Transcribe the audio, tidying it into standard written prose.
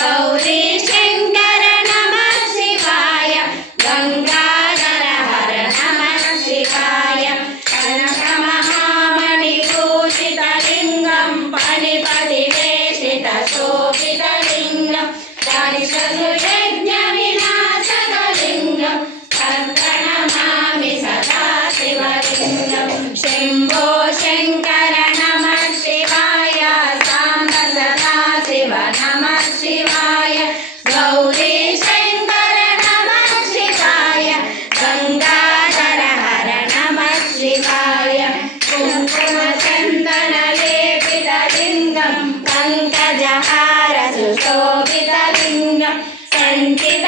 गौरी शंकर नमः शिवाय गंगाधर हर नमः शिवाय कनकमहामणिभूषितलिङ्गं फणिपतिवेशितशोभितलिङ्गं तनिषदुयज्ञविनाशकलिङ्गं तत्प्रणमामि सदा शिवलिङ्गं शम्भो शङ्कर नमः शिवाय साम्ब सदा शिव नमः शिवाय गौरी शङ्कर नमः शिवाय गंगाधर हर नमः शिवाय कुङ्कुमचन्दनलेपितलिङ्गं पङ्कजहार सुशोभितलिङ्गं सञ्चित